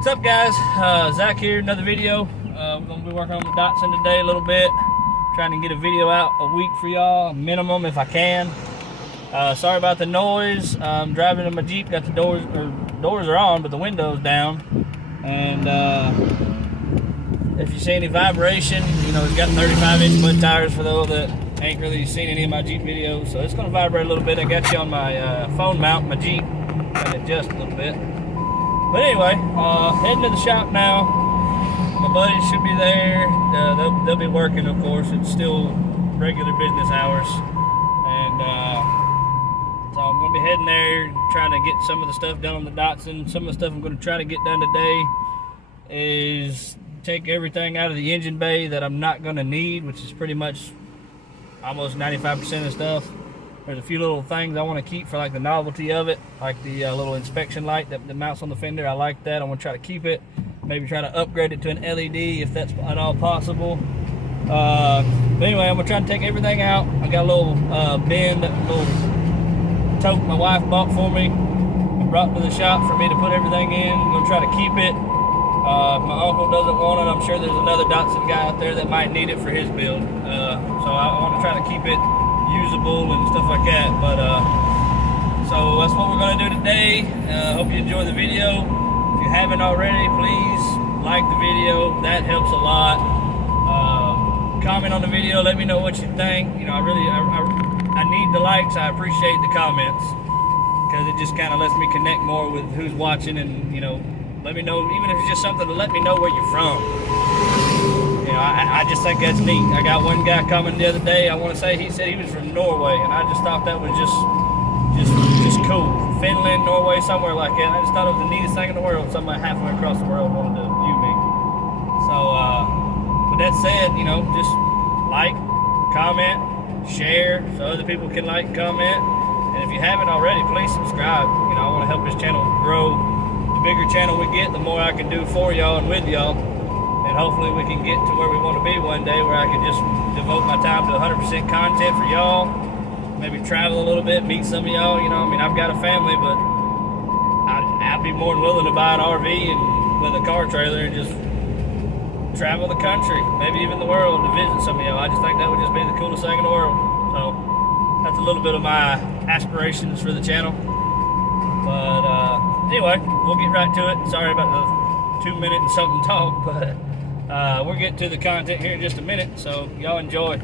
What's up, guys? Zach here, another video. We're going to be working on the Datsun today a little bit. Trying to get a video out a week for y'all, minimum if I can. Sorry about the noise. I'm driving in my Jeep, got the doors are on, but the window's down. And if you see any vibration, you know, it's got 35-inch mud tires for those that ain't really seen any of my Jeep videos. So it's going to vibrate a little bit. I got you on my phone mount, my Jeep. Kind of adjust a little bit. But anyway, heading to the shop now. My buddies should be there. They'll be working, of course. It's still regular business hours. And so I'm going to be heading there, trying to get some of the stuff done on the Datsun. Some of the stuff I'm going to try to get done today is take everything out of the engine bay that I'm not going to need, which is pretty much almost 95% of the stuff. There's a few little things I want to keep for like the novelty of it, like the little inspection light that mounts on the fender. I like that. I want to try to keep it. Maybe try to upgrade it to an LED if that's at all possible. But anyway, I'm going to try to take everything out. I got a little bin, that little tote my wife bought for me and brought to the shop for me to put everything in. I'm going to try to keep it. If my uncle doesn't want it, I'm sure there's another Datsun guy out there that might need it for his build. So I want to try to keep it usable and stuff like that. But so that's what we're going to do today. Hope you enjoy the video. If you haven't already, please like the video. That helps a lot. Comment on the video. Let me know what you think. You know, I need the likes. I appreciate the comments because it just kind of lets me connect more with who's watching, and you know, let me know, even if it's just something to let me know where you're from. You know, I just think that's neat. I got one guy coming the other day. I want to say he said he was from Norway, and I just thought that was just cool. Finland, Norway, somewhere like that. I just thought it was the neatest thing in the world. Somebody halfway across the world wanted to view me. So, with that said, you know, just like, comment, share, so other people can like and comment. And if you haven't already, please subscribe. You know, I want to help this channel grow. The bigger channel we get, the more I can do for y'all and with y'all. And hopefully we can get to where we want to be one day, where I can just devote my time to 100% content for y'all. Maybe travel a little bit, meet some of y'all. You know, I mean, I've got a family, but I'd be more than willing to buy an RV and with a car trailer and just travel the country, maybe even the world, to visit some of y'all. I just think that would just be the coolest thing in the world. So that's a little bit of my aspirations for the channel. But anyway, we'll get right to it. Sorry about the 2 minute and something talk, but we'll get to the content here in just a minute, so y'all enjoy.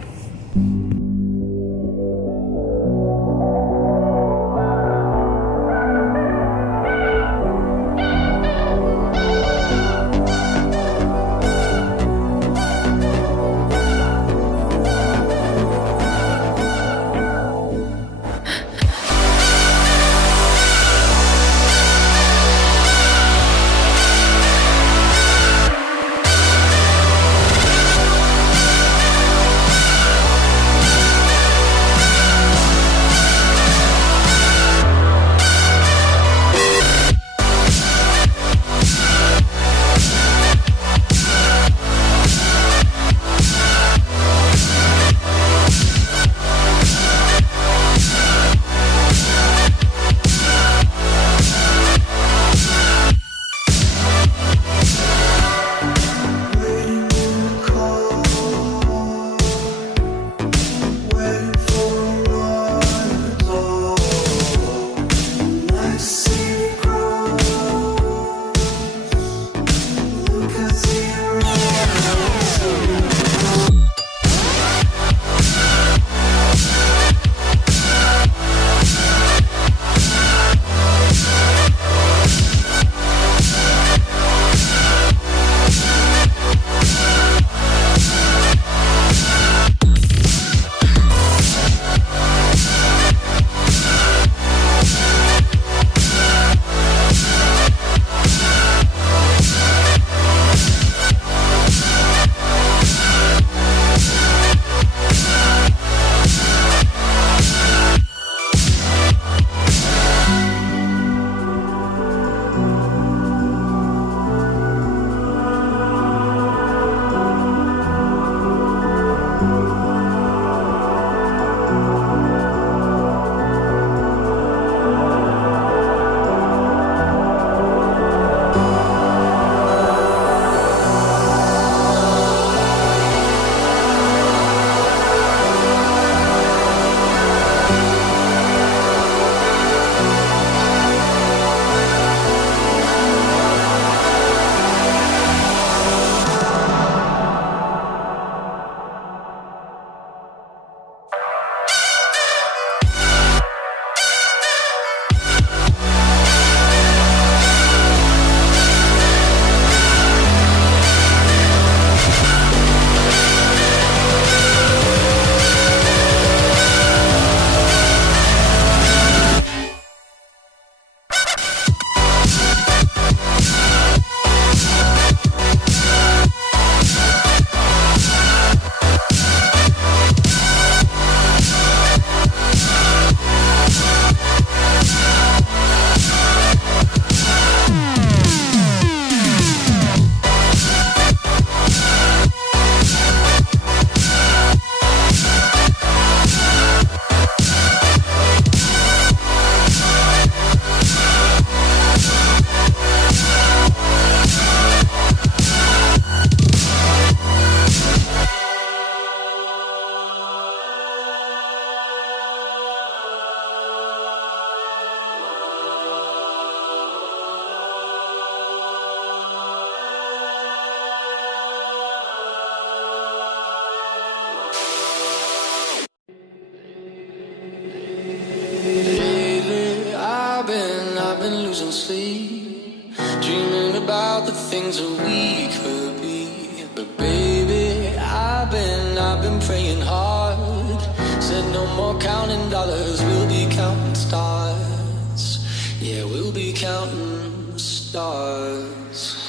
about the things that we could be. But baby, I've been praying hard. Said no more counting dollars, we'll be counting stars. Yeah, we'll be counting stars.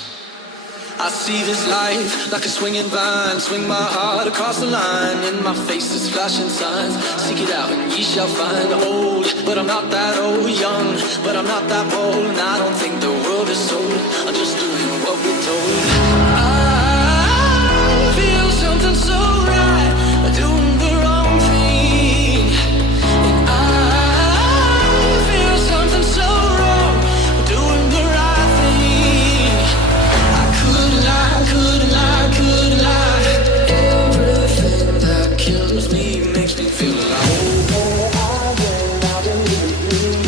I see this life like a swinging vine. Swing my heart across the line. In my face is flashing signs. Seek it out and ye shall find. Old, but I'm not that old. Young, but I'm not that bold. And I don't think the world is sold. I'm just doing what we're told. I feel something so right, doing the wrong thing. And I feel something so wrong, doing the right thing. I couldn't lie. Everything that kills me makes me feel alive. I've been living dreaming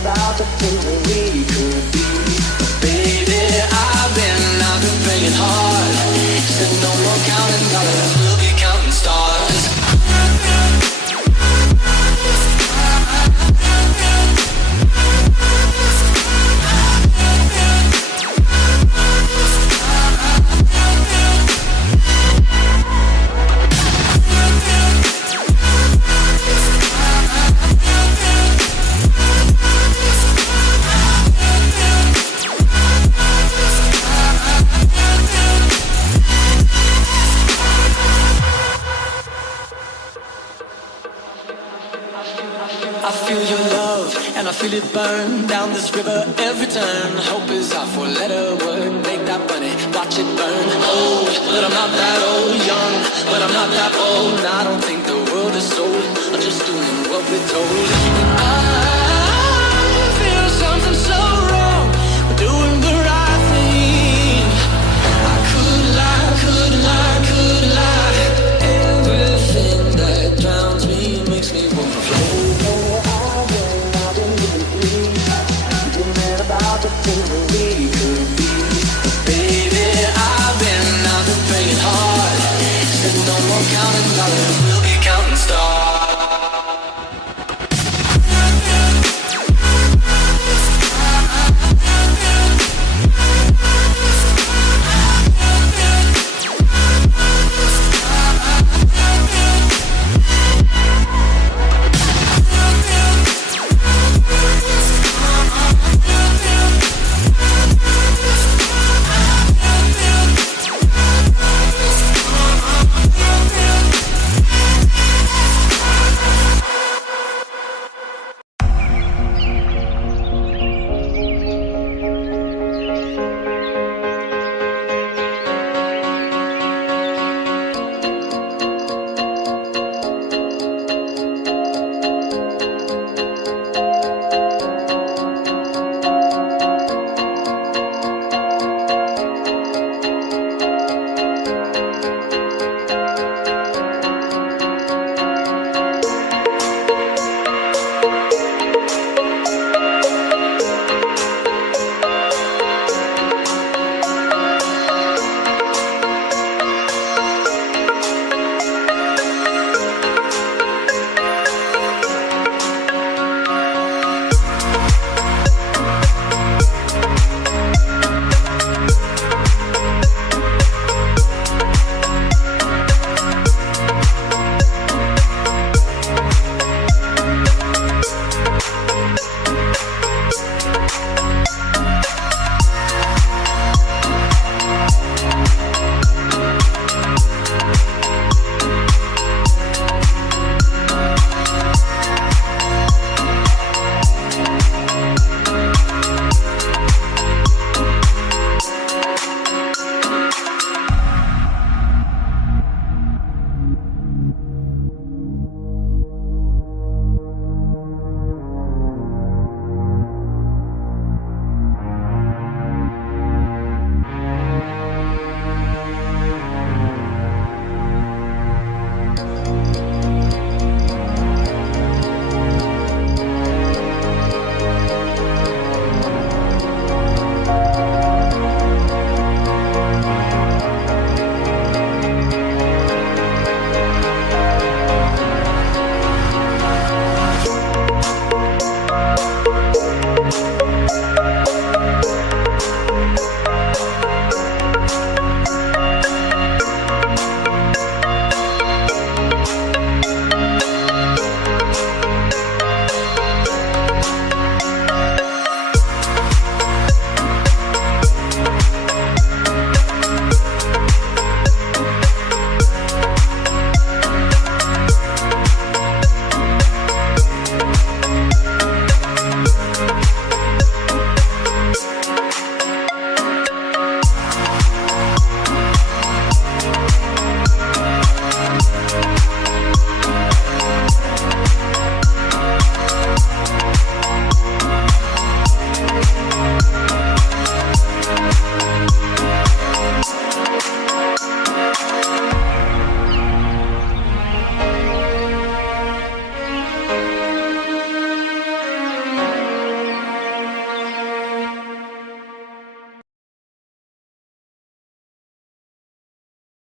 about the things that we could be. Baby, I've been praying hard. Said no more counting dollars, we'll be counting stars. I feel your love, and I feel it burn down this river every turn. Hope is our four-letter word. Make that money, watch it burn. Old, but I'm not that old. Young, but I'm not that old. And I don't think the world is sold. I'm just doing what we're told. And